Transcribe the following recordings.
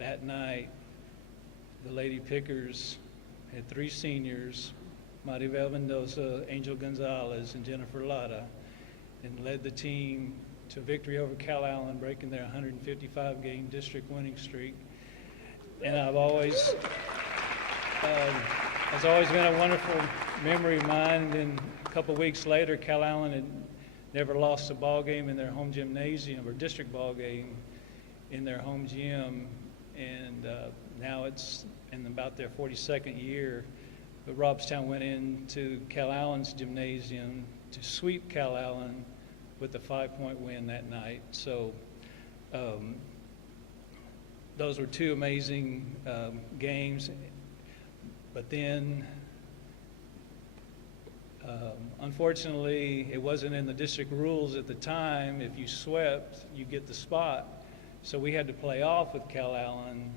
that night, the Lady Pickers had 3 seniors, Maribel Mendoza, Angel Gonzalez, and Jennifer Latta, and led the team to victory over Cal Allen, breaking their 155-game district winning streak. And it's always been a wonderful memory of mine. And then a couple of weeks later, Cal Allen had never lost a ball game in their home gymnasium, or district ball game in their home gym. And now it's in about their 42nd year. But Robstown went into Cal Allen's gymnasium to sweep Cal Allen with a 5-point win that night. So those were 2 amazing games. But then, unfortunately, it wasn't in the district rules at the time. If you swept, you get the spot. So we had to play off with Cal Allen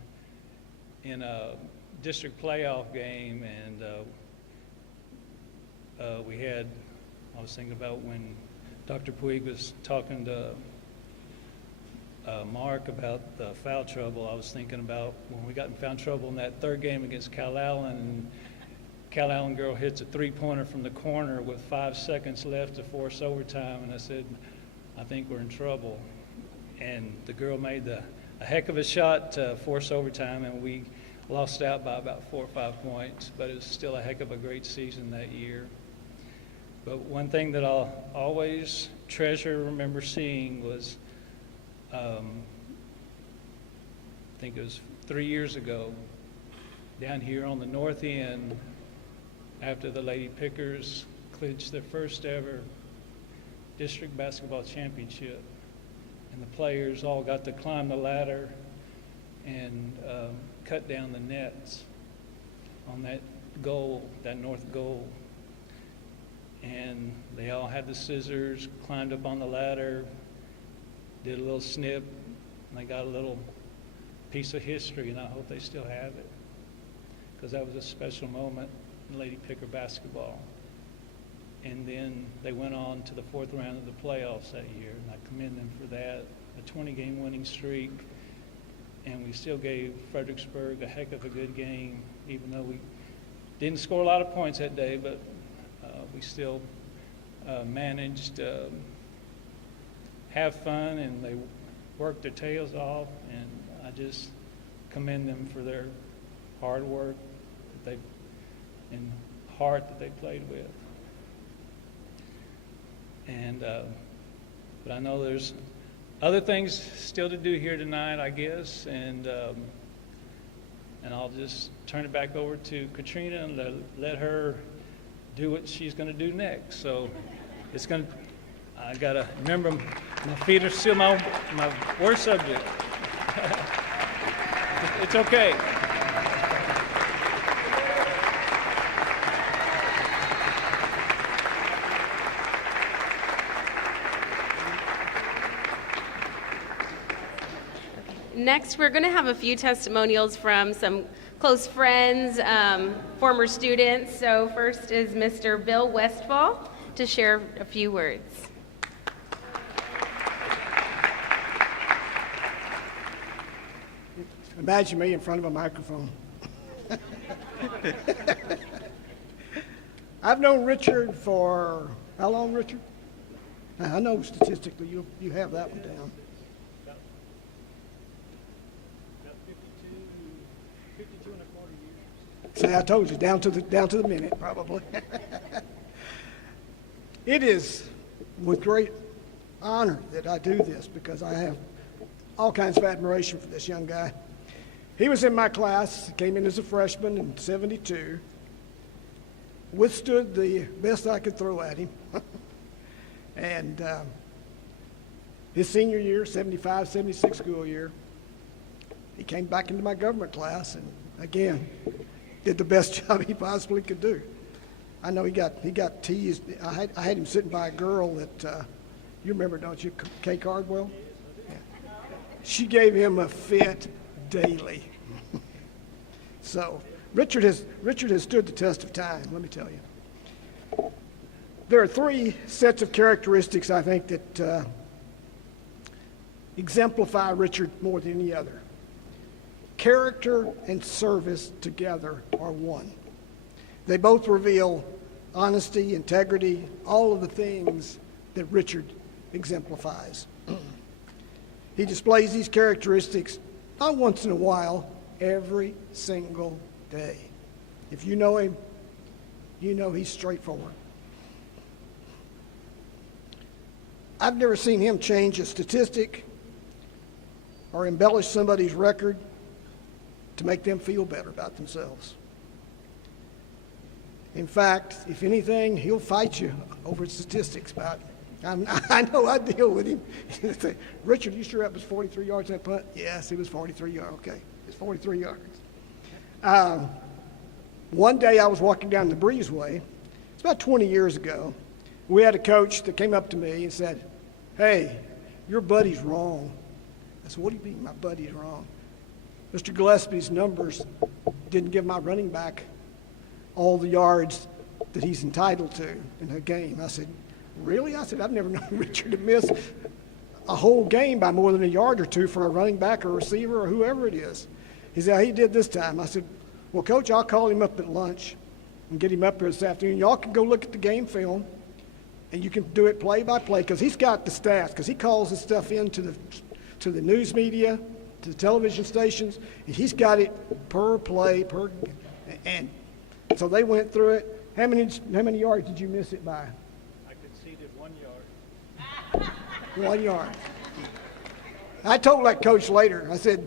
in a district playoff game, and I was thinking about when Dr. Puig was talking to Mark about the foul trouble. I was thinking about when we got in foul trouble in that 3rd game against Cal Allen, and Cal Allen girl hits a 3-pointer from the corner with 5 seconds left to force overtime, and I said, I think we're in trouble. And the girl made a heck of a shot to force overtime, and we lost out by about 4 or 5 points, but it was still a heck of a great season that year. But one thing that I'll always remember seeing was, I think it was 3 years ago, down here on the north end, after the Lady Pickers clinched their first ever district basketball championship. And the players all got to climb the ladder and cut down the nets on that goal, that north goal. And they all had the scissors, climbed up on the ladder, did a little snip, and they got a little piece of history, and I hope they still have it, because that was a special moment in Lady Picker basketball. And then they went on to the 4th round of the playoffs that year, and I commend them for that. A 20-game winning streak, and we still gave Fredericksburg a heck of a good game, even though we didn't score a lot of points that day, but we still managed to have fun, and they worked their tails off, and I just commend them for their hard work and heart that they played with. And but I know there's other things still to do here tonight, I guess, and I'll just turn it back over to Katrina and let her do what she's going to do next. So I got to remember, my feet are still my worst subject. It's okay. Next, we're going to have a few testimonials from some close friends, former students. So first is Mr. Bill Westfall to share a few words. Imagine me in front of a microphone. I've known Richard for, how long, Richard? I know statistically you have that one down. See, I told you, down to the minute, probably. It is with great honor that I do this, because I have all kinds of admiration for this young guy. He was in my class, came in as a freshman in '72, withstood the best I could throw at him. And his senior year, 75, 76 school year, he came back into my government class and, again, did the best job he possibly could do. I know he got teased. I had him sitting by a girl that, you remember, don't you, Kay Cardwell? Yeah. She gave him a fit daily. So Richard has stood the test of time, let me tell you. There are 3 sets of characteristics, I think, that exemplify Richard more than any other. Character and service together are one. They both reveal honesty, integrity, all of the things that Richard exemplifies. He displays these characteristics not once in a while, every single day. If you know him, you know he's straightforward. I've never seen him change a statistic or embellish somebody's record to make them feel better about themselves. In fact, if anything, he'll fight you over statistics about it. I know I deal with him. He'll say, Richard, you sure that was 43 yards that punt? Yes, it was 43 yards. Okay, it's 43 yards. One day I was walking down the breezeway. It's about 20 years ago. We had a coach that came up to me and said, hey, your buddy's wrong. I said, what do you mean my buddy's wrong? Mr. Gillespie's numbers didn't give my running back all the yards that he's entitled to in a game. I said, really? I said, I've never known Richard to miss a whole game by more than a yard or two for a running back or a receiver or whoever it is. He said, he did this time. I said, well, Coach, I'll call him up at lunch and get him up here this afternoon. Y'all can go look at the game film, and you can do it play by play because he's got the stats, because he calls this stuff into the news media, to the television stations, and he's got it per play, and so they went through it. How many yards did you miss it by? I conceded 1 yard. 1 yard. I told that coach later, I said,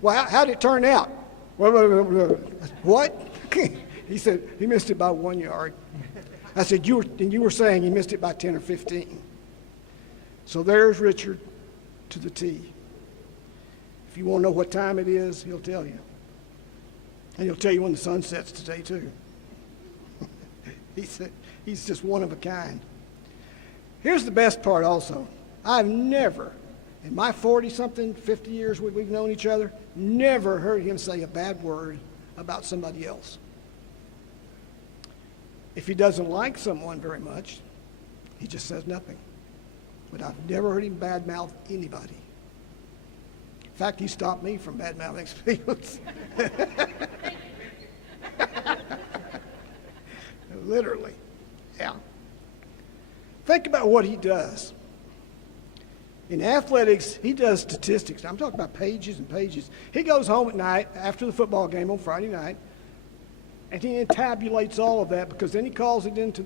well, how did it turn out? What? He said, he missed it by 1 yard. I said, you were saying he missed it by 10 or 15. So there's Richard to the T. If you want to know what time it is, he'll tell you. And he'll tell you when the sun sets today, too. He's just one of a kind. Here's the best part also. I've never, in my 40-something, 50 years we've known each other, never heard him say a bad word about somebody else. If he doesn't like someone very much, he just says nothing. But I've never heard him badmouth anybody. In fact, he stopped me from bad-mouthing people. Literally, yeah. Think about what he does. In athletics, he does statistics. I'm talking about pages and pages. He goes home at night after the football game on Friday night, and he tabulates all of that, because then he calls it into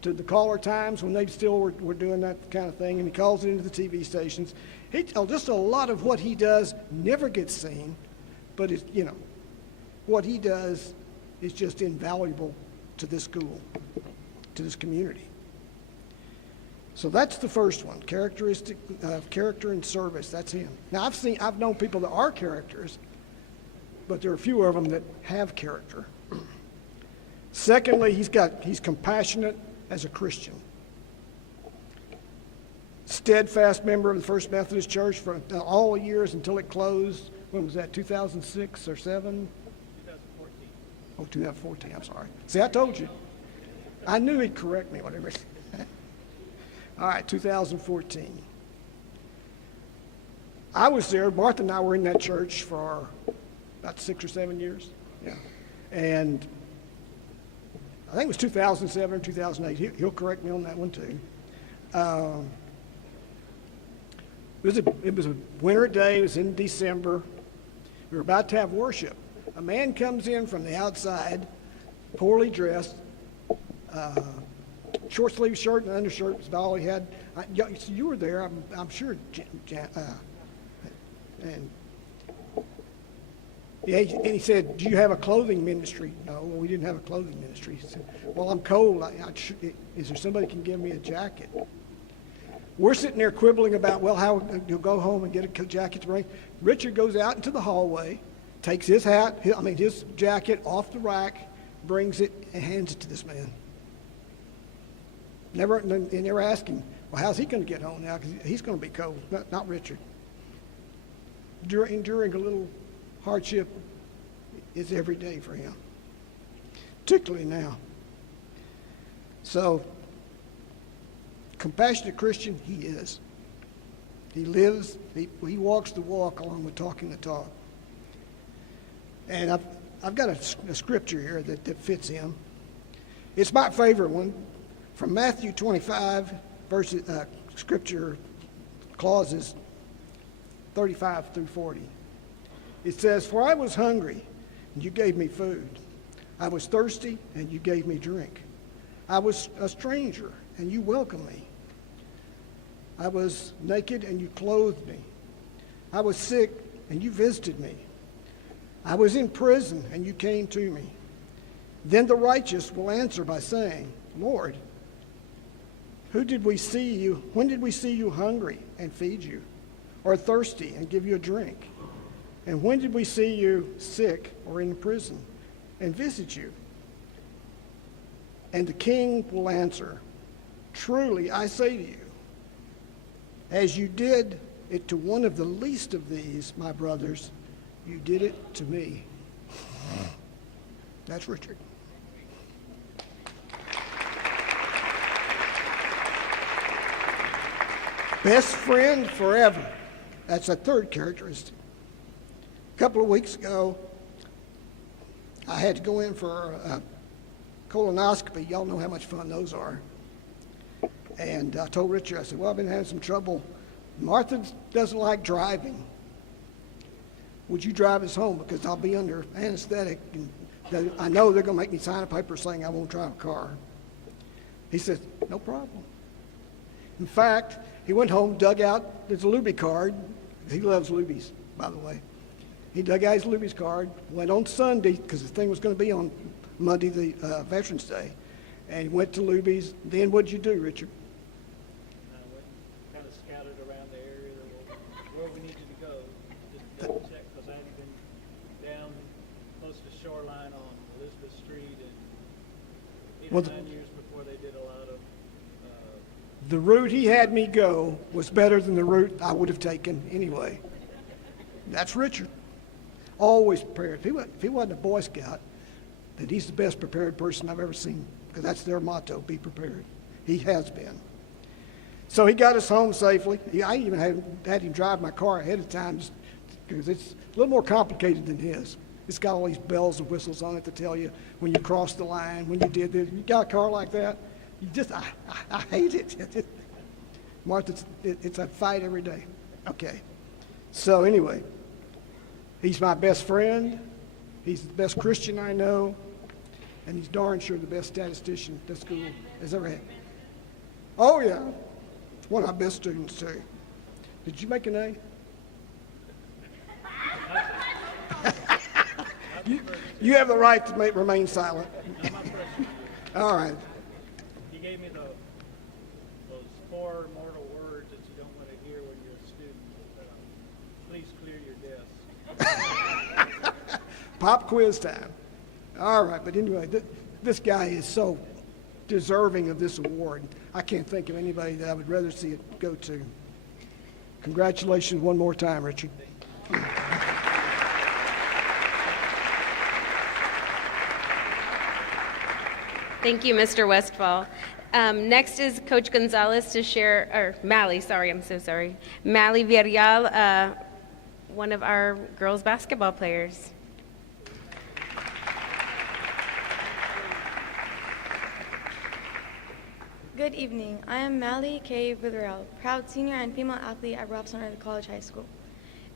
the caller times when they still were doing that kind of thing, and he calls it into the TV stations. Just a lot of what he does never gets seen, but what he does is just invaluable to this school, to this community. So that's the first one, characteristic of character and service. That's him. Now I've known people that are characters, but there are a few of them that have character. Secondly, he's compassionate as a Christian. Steadfast member of the First Methodist Church for all years until it closed. When was that, 2006 or 7? 2014. Oh, 2014, I'm sorry. See, I told you. I knew he'd correct me, whatever. All right, 2014. I was there. Martha and I were in that church for about 6 or 7 years. Yeah. And I think it was 2007 or 2008. He'll correct me on that one, too. It was a winter day. It was in December. We were about to have worship. A man comes in from the outside, poorly dressed, short sleeve shirt and undershirt was about all he had. You were there, I'm sure. And he said, "Do you have a clothing ministry?" No, well, we didn't have a clothing ministry. He said, "Well, I'm cold. Is there somebody can give me a jacket?" We're sitting there quibbling about, well, how you'll go home and get a jacket to bring. Richard goes out into the hallway, takes his jacket off the rack, brings it, and hands it to this man. They never ask him, well, how's he going to get home now? Because he's going to be cold. Not Richard. Enduring a little hardship is every day for him, particularly now. So, compassionate Christian, he is. He lives, he walks the walk along with talking the talk. And I've got a scripture here that fits him. It's my favorite one from Matthew 25, scripture clauses 35 through 40. It says, "For I was hungry, and you gave me food. I was thirsty, and you gave me drink. I was a stranger, and you welcomed me. I was naked, and you clothed me. I was sick, and you visited me. I was in prison, and you came to me." Then the righteous will answer by saying, "Lord, when did we see you hungry and feed you, or thirsty and give you a drink? And when did we see you sick or in prison and visit you?" And the king will answer, "Truly I say to you, as you did it to one of the least of these, my brothers, you did it to me." That's Richard. Best friend forever. That's a third characteristic. A couple of weeks ago, I had to go in for a colonoscopy. Y'all know how much fun those are. And I told Richard, I said, "Well, I've been having some trouble. Martha doesn't like driving. Would you drive us home? Because I'll be under anesthetic, and I know they're going to make me sign a paper saying I won't drive a car." He said, "No problem." In fact, he went home, dug out his Luby card. He loves Lubies, by the way. He dug out his Luby's card, went on Sunday, because the thing was going to be on Monday, the Veterans Day, and he went to Luby's. Then what'd you do, Richard? I went and kind of scouted around the area where we needed to go, just double check, because I had been down close to Shoreline on Elizabeth Street and 8 or 9 years before they did a lot of The route he had me go was better than the route I would have taken anyway. That's Richard. Always prepared. If he wasn't a Boy Scout, then he's the best prepared person I've ever seen, because that's their motto, be prepared. He has been. So he got us home safely. I even had him drive my car ahead of time, because it's a little more complicated than his. It's got all these bells and whistles on it to tell you when you crossed the line, when you did this. You got a car like that, I hate it. Martha, it's a fight every day. Okay. So anyway, he's my best friend. He's the best Christian I know. And he's darn sure the best statistician this school has ever had. Oh, yeah. One of our best students, too. Did you make an A? You have the right to remain silent. All right. He gave me those 4 mortal words that you don't want to hear when you're a student. Please clear your desk. Pop quiz time. All right, but anyway, this guy is so deserving of this award. I can't think of anybody that I would rather see it go to. Congratulations one more time, Richard. Thank you, Mr. Westfall. Next is Coach Gonzalez to share, or Mally, sorry, I'm so sorry. Mally Villarreal, one of our girls basketball players. Good evening. I am Mally K. Villarreal, proud senior and female athlete at Robson Early College High School.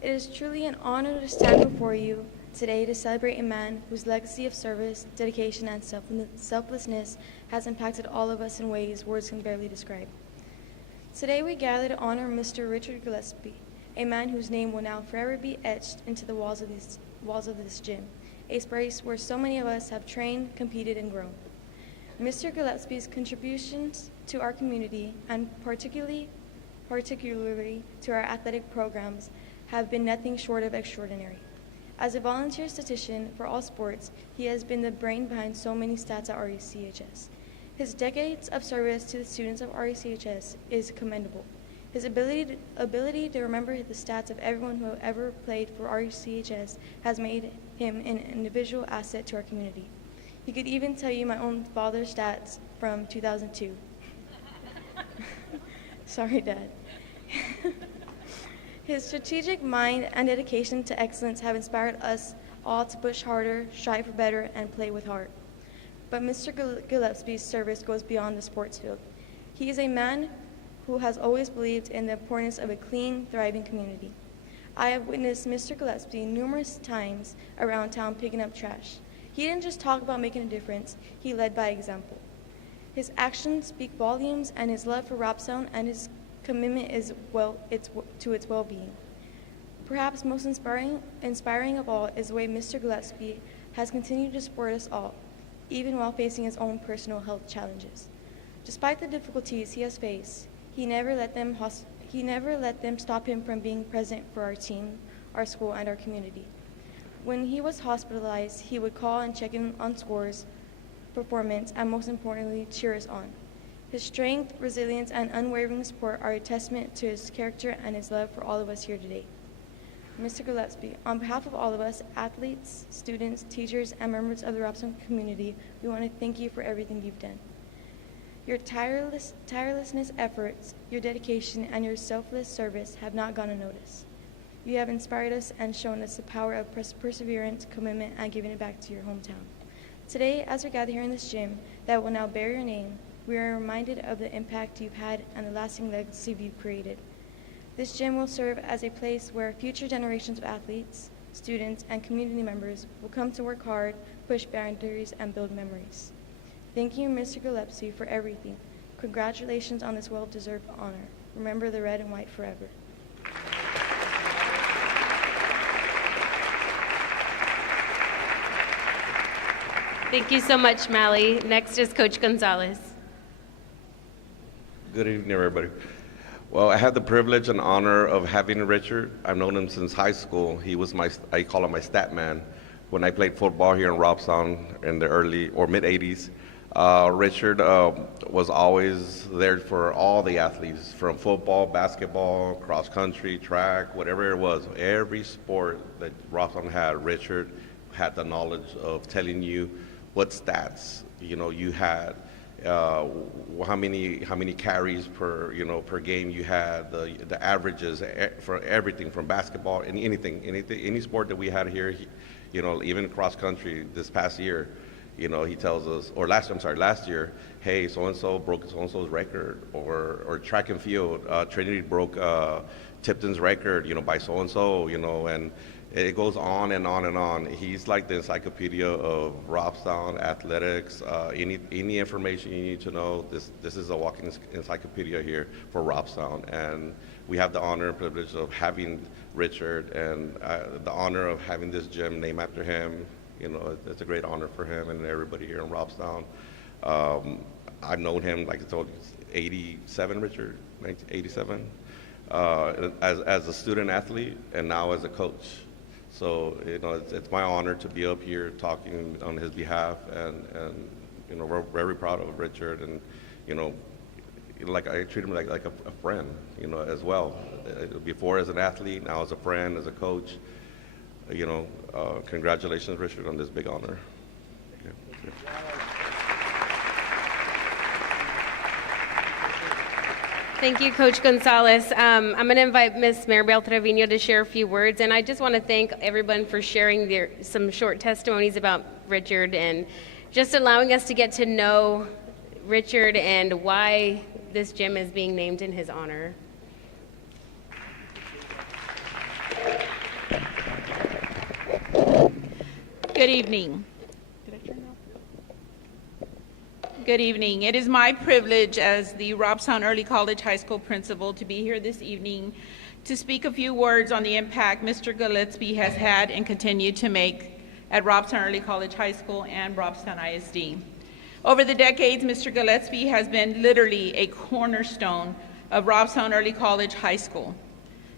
It is truly an honor to stand before you today to celebrate a man whose legacy of service, dedication, and selflessness has impacted all of us in ways words can barely describe. Today we gather to honor Mr. Richard Gillespie, a man whose name will now forever be etched into the walls of this gym, a space where so many of us have trained, competed, and grown. Mr. Gillespie's contributions to our community, and particularly to our athletic programs, have been nothing short of extraordinary. As a volunteer statistician for all sports, he has been the brain behind so many stats at RECHS. His decades of service to the students of RECHS is commendable. His ability to remember the stats of everyone who ever played for RECHS has made him an individual asset to our community. He could even tell you my own father's stats from 2002. Sorry, Dad. His strategic mind and dedication to excellence have inspired us all to push harder, strive for better, and play with heart. But Mr. Gillespie's service goes beyond the sports field. He is a man who has always believed in the importance of a clean, thriving community. I have witnessed Mr. Gillespie numerous times around town picking up trash. He didn't just talk about making a difference, he led by example. His actions speak volumes, and his love for Robstown and his commitment to its well-being. Perhaps most inspiring of all is the way Mr. Gillespie has continued to support us all, even while facing his own personal health challenges. Despite the difficulties he has faced, he never let them stop him from being present for our team, our school, and our community. When he was hospitalized, he would call and check in on scores, performance, and most importantly, cheer us on. His strength, resilience, and unwavering support are a testament to his character and his love for all of us here today. Mr. Gillespie, on behalf of all of us, athletes, students, teachers, and members of the Robstown community, we want to thank you for everything you've done. Your tirelessness efforts, your dedication, and your selfless service have not gone unnoticed. You have inspired us and shown us the power of perseverance, commitment, and giving it back to your hometown. Today, as we gather here in this gym that will now bear your name, we are reminded of the impact you've had and the lasting legacy you've created. This gym will serve as a place where future generations of athletes, students, and community members will come to work hard, push boundaries, and build memories. Thank you, Mr. Gillespie, for everything. Congratulations on this well-deserved honor. Remember the red and white forever. Thank you so much, Mally. Next is Coach Gonzalez. Good evening, everybody. Well, I had the privilege and honor of having Richard. I've known him since high school. He was I call him my stat man. When I played football here in Robstown in the early or mid 80s, Richard was always there for all the athletes, from football, basketball, cross country, track, whatever it was. Every sport that Robstown had, Richard had the knowledge of telling you what stats you had, how many carries per game you had, the averages for everything from basketball and any sport that we had here, even cross country this past year. He tells us, or last year, hey, so-and-so broke so-and-so's record, or track and field, Trinity broke Tipton's record, by so-and-so, and it goes on and on and on. He's like the encyclopedia of Robstown athletics. Any information you need to know, this is a walking encyclopedia here for Robstown. And we have the honor and privilege of having Richard, and the honor of having this gym named after him. It's a great honor for him and everybody here in Robstown. I've known him, like I told you, 87, Richard, 1987, as a student athlete and now as a coach. So, it's my honor to be up here talking on his behalf, and we're very proud of Richard, and, like I treat him like a friend, as well. Before as an athlete, now as a friend, as a coach. Congratulations, Richard, on this big honor. Yeah. Thank you, Coach Gonzalez. I'm going to invite Ms. Maribel Trevino to share a few words, and I just want to thank everyone for sharing some short testimonies about Richard and just allowing us to get to know Richard and why this gym is being named in his honor. Good evening. Good evening. It is my privilege as the Robstown Early College High School principal to be here this evening to speak a few words on the impact Mr. Gillespie has had and continue to make at Robstown Early College High School and Robstown ISD. Over the decades, Mr. Gillespie has been literally a cornerstone of Robstown Early College High School.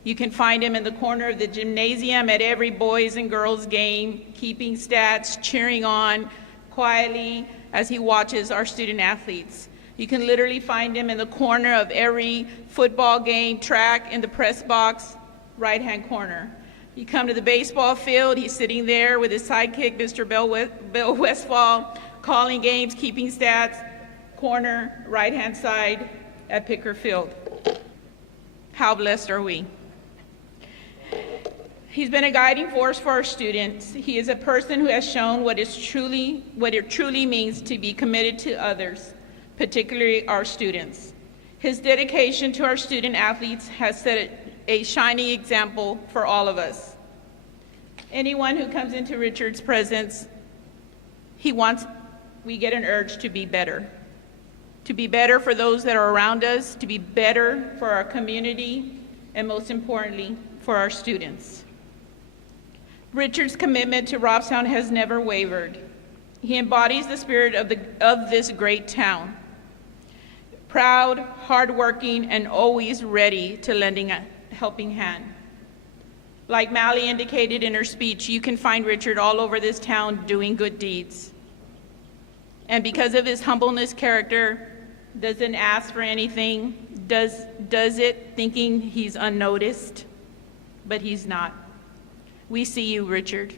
You can find him in the corner of the gymnasium at every boys and girls game, keeping stats, cheering on quietly as he watches our student athletes. You can literally find him in the corner of every football game, track, in the press box, right-hand corner. You come to the baseball field, he's sitting there with his sidekick, Mr. Bill Westfall, calling games, keeping stats, corner, right-hand side at Picker Field. How blessed are we? He's been a guiding force for our students. He is a person who has shown what it truly means to be committed to others, particularly our students. His dedication to our student athletes has set a shining example for all of us. Anyone who comes into Richard's presence, we get an urge to be better. To be better for those that are around us, to be better for our community, and most importantly, for our students. Richard's commitment to Robstown has never wavered. He embodies the spirit of this great town. Proud, hardworking, and always ready to lending a helping hand. Like Mally indicated in her speech, you can find Richard all over this town doing good deeds. And because of his humbleness character, doesn't ask for anything, does it thinking he's unnoticed, but he's not. We see you, Richard.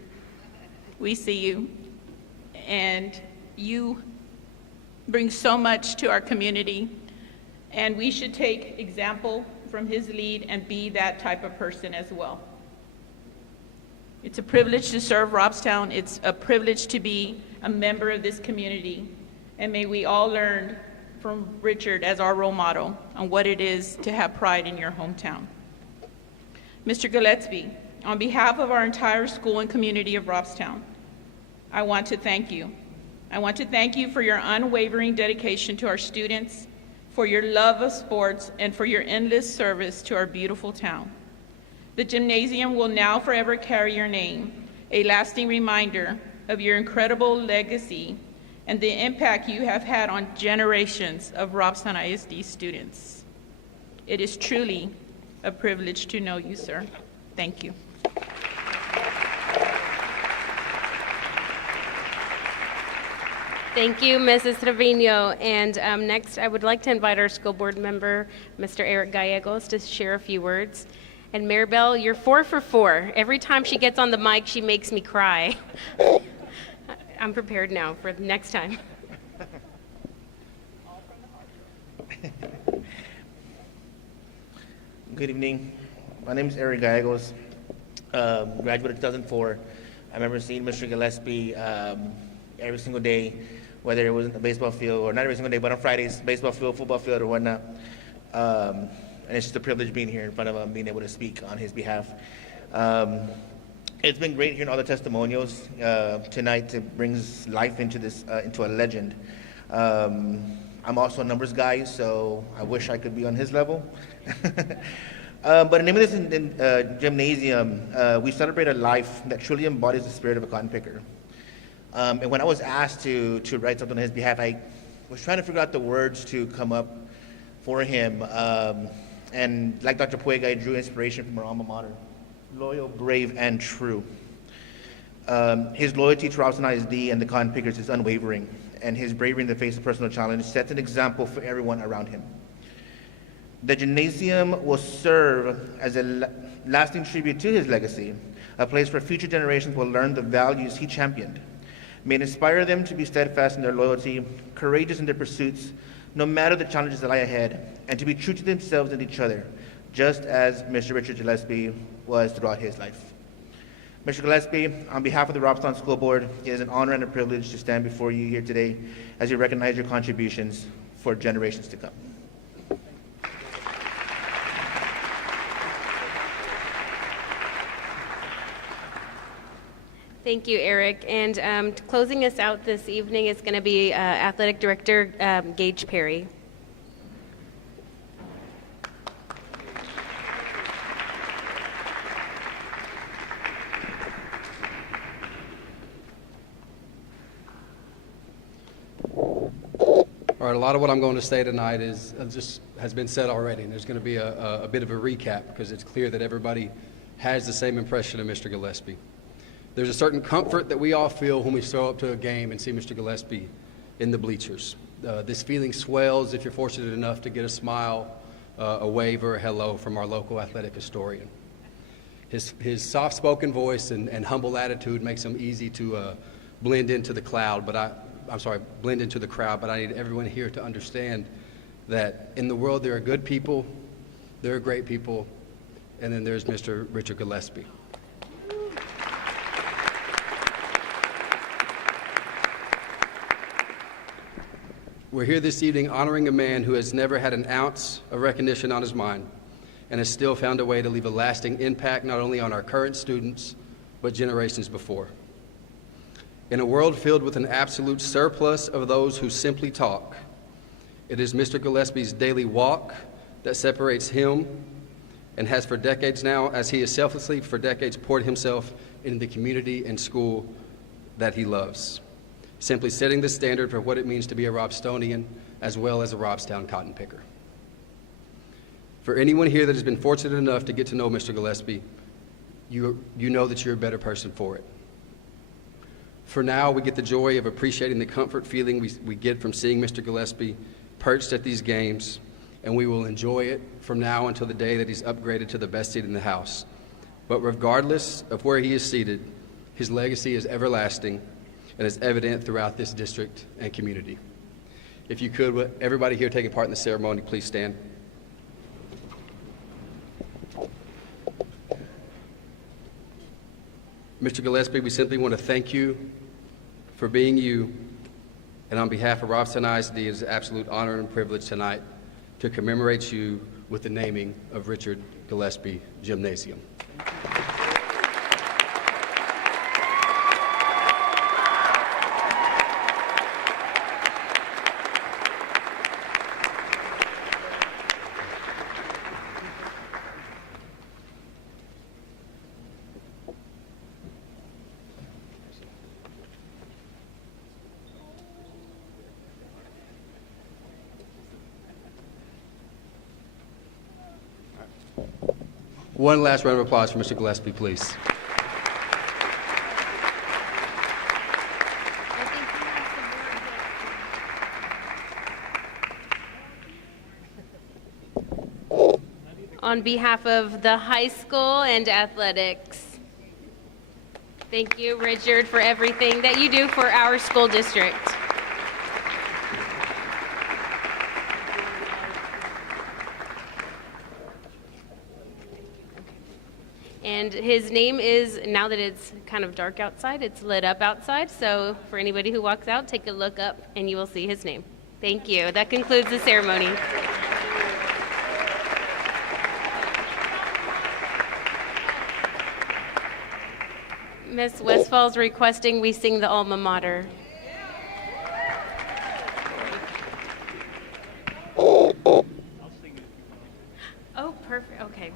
We see you. And you bring so much to our community. And we should take example from his lead and be that type of person as well. It's a privilege to serve Robstown. It's a privilege to be a member of this community. And may we all learn from Richard as our role model on what it is to have pride in your hometown. Mr. Gillespie, on behalf of our entire school and community of Robstown, I want to thank you. I want to thank you for your unwavering dedication to our students, for your love of sports, and for your endless service to our beautiful town. The Gymnasium will now forever carry your name, a lasting reminder of your incredible legacy and the impact you have had on generations of Robstown ISD students. It is truly a privilege to know you, sir. Thank you. Thank you, Mrs. Trevino. And next, I would like to invite our school board member, Mr. Eric Gallegos, to share a few words. And Maribel, you're 4 for 4. Every time she gets on the mic, she makes me cry. I'm prepared now for the next time. Good evening. My name is Eric Gallegos. Graduated in 2004. I remember seeing Mr. Gillespie every single day, whether it was in the baseball field, or not every single day, but on Fridays, baseball field, football field, or whatnot. And it's just a privilege being here in front of him, being able to speak on his behalf. It's been great hearing all the testimonials tonight. It brings life into this, into a legend. I'm also a numbers guy, so I wish I could be on his level. But in the name of this gymnasium, we celebrate a life that truly embodies the spirit of a cotton picker. And when I was asked to write something on his behalf, I was trying to figure out the words to come up for him. And like Dr. Puega, I drew inspiration from our alma mater: loyal, brave, and true. His loyalty to Robstown ISD and the cotton pickers is unwavering, and his bravery in the face of personal challenge sets an example for everyone around him. The Gymnasium will serve as a lasting tribute to his legacy, a place where future generations will learn the values he championed. May it inspire them to be steadfast in their loyalty, courageous in their pursuits, no matter the challenges that lie ahead, and to be true to themselves and each other, just as Mr. Richard Gillespie was throughout his life. Mr. Gillespie, on behalf of the Robstown School Board, it is an honor and a privilege to stand before you here today as you recognize your contributions for generations to come. Thank you, Eric. And closing us out this evening is going to be Athletic Director Gage Perry. All right, a lot of what I'm going to say tonight is just has been said already, and there's going to be a bit of a recap because it's clear that everybody has the same impression of Mr. Gillespie. There's a certain comfort that we all feel when we show up to a game and see Mr. Gillespie in the bleachers. This feeling swells if you're fortunate enough to get a smile, a wave, or a hello from our local athletic historian. His soft-spoken voice and humble attitude makes him easy to blend into the crowd, but blend into the crowd, but I need everyone here to understand that in the world there are good people, there are great people, and then there's Mr. Richard Gillespie. We're here this evening honoring a man who has never had an ounce of recognition on his mind and has still found a way to leave a lasting impact not only on our current students, but generations before. In a world filled with an absolute surplus of those who simply talk, it is Mr. Gillespie's daily walk that separates him and has for decades now, as he has selflessly for decades poured himself into the community and school that he loves, simply setting the standard for what it means to be a Robstonian as well as a Robstown cotton picker. For anyone here that has been fortunate enough to get to know Mr. Gillespie, you know that you're a better person for it. For now, we get the joy of appreciating the comfort feeling we get from seeing Mr. Gillespie perched at these games, and we will enjoy it from now until the day that he's upgraded to the best seat in the house. But regardless of where he is seated, his legacy is everlasting and is evident throughout this district and community. If you could, would everybody here taking part in the ceremony, please stand. Mr. Gillespie, we simply want to thank you for being you, and on behalf of Robstown ISD, it is an absolute honor and privilege tonight to commemorate you with the naming of Richard Gillespie Gymnasium. One last round of applause for Mr. Gillespie, please. On behalf of the high school and athletics, thank you, Richard, for everything that you do for our school district. And his name is, now that it's kind of dark outside, it's lit up outside, so for anybody who walks out, take a look up and you will see his name. Thank you. That concludes the ceremony. Ms. Westfall's requesting we sing the alma mater. Oh, perfect. Okay.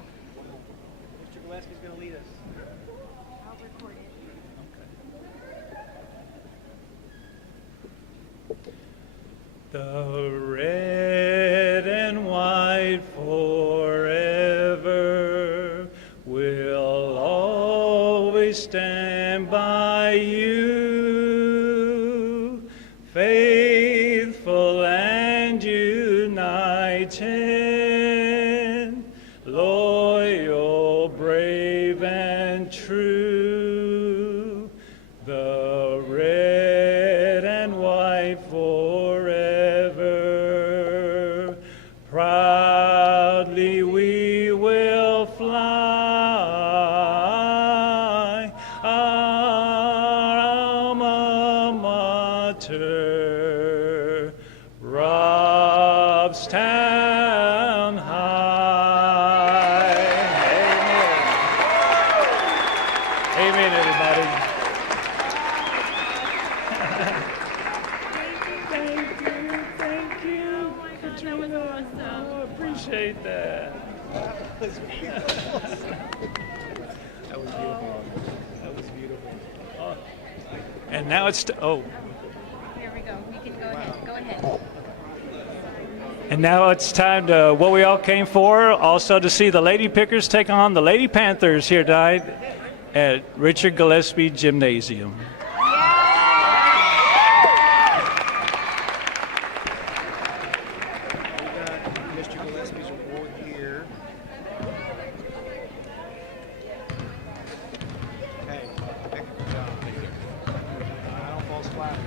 Mr. Gillespie's going to lead us. I'll record it. The red and white forever will always stand by you, faithful and united, loyal, brave and true. The red and white forever, proudly we will fly, our alma mater, Robstown High. Amen. Amen, everybody. Thank you, Katrina. Oh, I appreciate that. That was beautiful. That was beautiful. Oh. And now it's Here we go. You can go ahead. Go ahead. And now it's time to what we all came for, also to see the Lady Pickers take on the Lady Panthers here tonight at Richard Gillespie Gymnasium. Mr. Gillespie's award here. Hey, heck of a job. I don't fall flat.